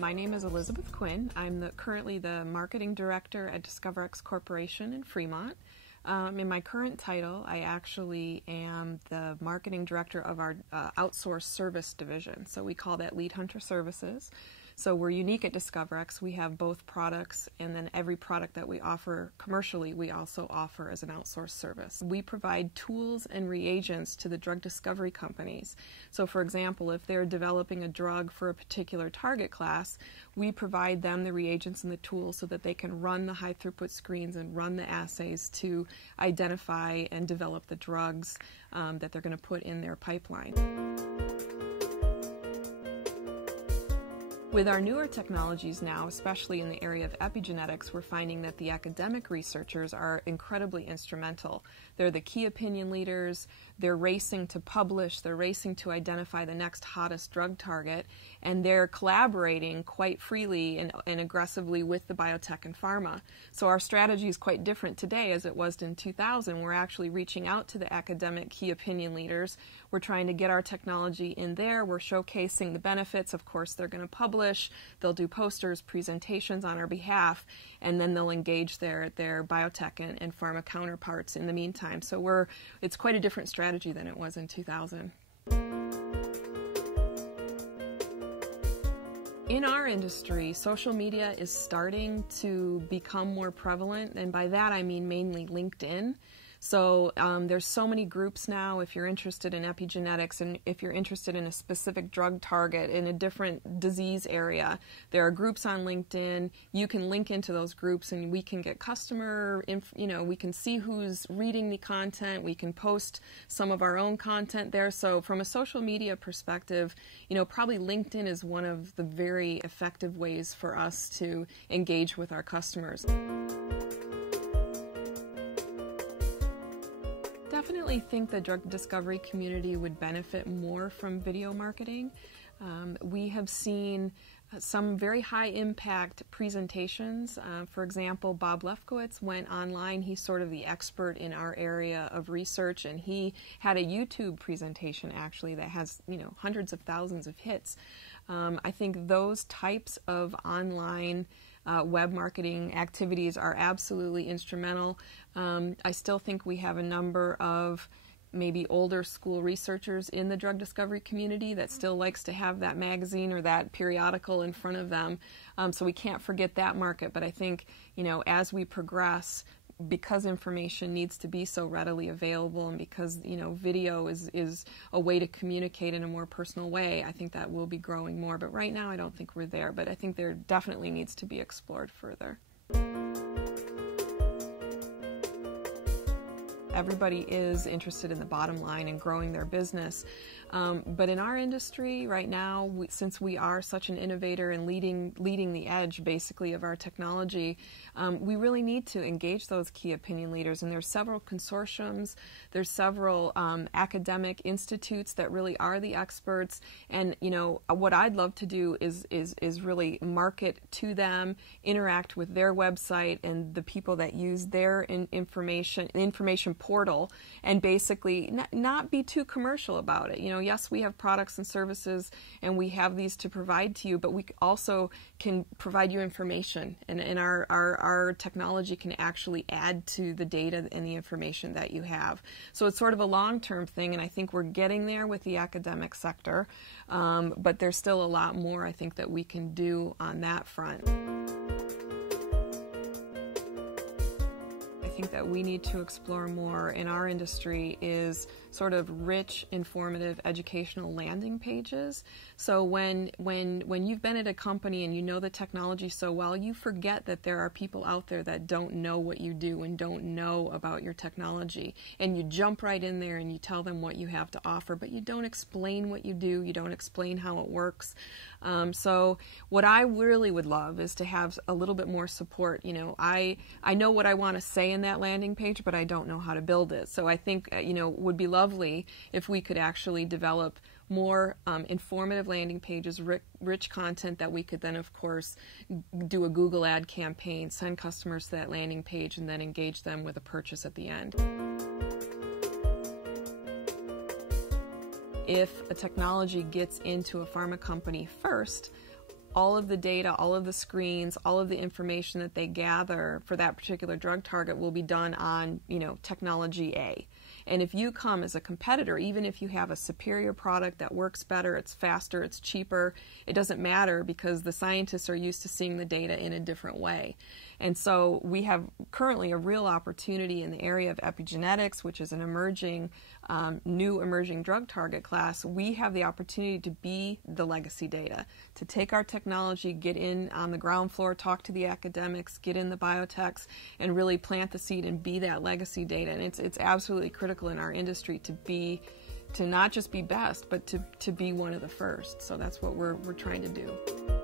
My name is Elizabeth Quinn. I'm currently the Marketing Director at DiscoverX Corporation in Fremont. In my current title, I actually am the Marketing Director of our outsourced service division. So we call that Lead Hunter Services. So we're unique at DiscoverX. We have both products, and then every product that we offer commercially, we also offer as an outsourced service. We provide tools and reagents to the drug discovery companies. So for example, if they're developing a drug for a particular target class, we provide them the reagents and the tools so that they can run the high throughput screens and run the assays to identify and develop the drugs that they're going to put in their pipeline. With our newer technologies now, especially in the area of epigenetics, we're finding that the academic researchers are incredibly instrumental. They're the key opinion leaders, they're racing to publish, they're racing to identify the next hottest drug target, and they're collaborating quite freely and aggressively with the biotech and pharma. So our strategy is quite different today as it was in 2000. We're actually reaching out to the academic key opinion leaders. We're trying to get our technology in there. We're showcasing the benefits. Of course, they're going to publish. They'll do posters, presentations on our behalf, and then they'll engage their biotech and pharma counterparts in the meantime. So it's quite a different strategy than it was in 2000. In our industry, social media is starting to become more prevalent, and by that I mean mainly LinkedIn. So there's so many groups now. If you're interested in epigenetics and if you're interested in a specific drug target in a different disease area, there are groups on LinkedIn. You can link into those groups and we can get we can see who's reading the content. We can post some of our own content there. So from a social media perspective, probably LinkedIn is one of the very effective ways for us to engage with our customers. Definitely think the drug discovery community would benefit more from video marketing. We have seen some very high impact presentations. For example, Bob Lefkowitz went online. He's sort of the expert in our area of research, and he had a YouTube presentation actually that has hundreds of thousands of hits. I think those types of online web marketing activities are absolutely instrumental. I still think we have a number of maybe older school researchers in the drug discovery community that still likes to have that magazine or that periodical in front of them. So we can't forget that market. But I think, as we progress, because information needs to be so readily available and because, video is a way to communicate in a more personal way, I think that will be growing more. But right now I don't think we're there, but I think there definitely needs to be explored further. Everybody is interested in the bottom line and growing their business. But in our industry right now, since we are such an innovator and leading the edge basically of our technology, we really need to engage those key opinion leaders. And there's several consortiums, there's several academic institutes that really are the experts. And what I'd love to do is really market to them, interact with their website and the people that use their information portal, and basically not be too commercial about it. Yes, we have products and services and we have these to provide to you, but we also can provide you information, and our technology can actually add to the data and the information that you have. So it's sort of a long-term thing, and I think we're getting there with the academic sector, but there's still a lot more I think that we can do on that front. I think that we need to explore more in our industry is sort of rich, informative, educational landing pages. So when you've been at a company and you know the technology so well, you forget that there are people out there that don't know what you do and don't know about your technology. And you jump right in there and you tell them what you have to offer, but you don't explain what you do, you don't explain how it works. So what I really would love is to have a little bit more support. I know what I want to say in that landing page, but I don't know how to build it. So I think, would be lovely if we could actually develop more informative landing pages, rich content that we could then, of course, do a Google ad campaign, send customers to that landing page, and then engage them with a purchase at the end. If a technology gets into a pharma company first, all of the data, all of the screens, all of the information that they gather for that particular drug target will be done on, technology A. And if you come as a competitor, even if you have a superior product that works better, it's faster, it's cheaper, it doesn't matter because the scientists are used to seeing the data in a different way. And so we have currently a real opportunity in the area of epigenetics, which is an new emerging drug target class. We have the opportunity to be the legacy data, to take our technology, get in on the ground floor, talk to the academics, get in the biotechs, and really plant the seed and be that legacy data. And it's absolutely critical in our industry to not just be best, but to be one of the first. So that's what we're trying to do.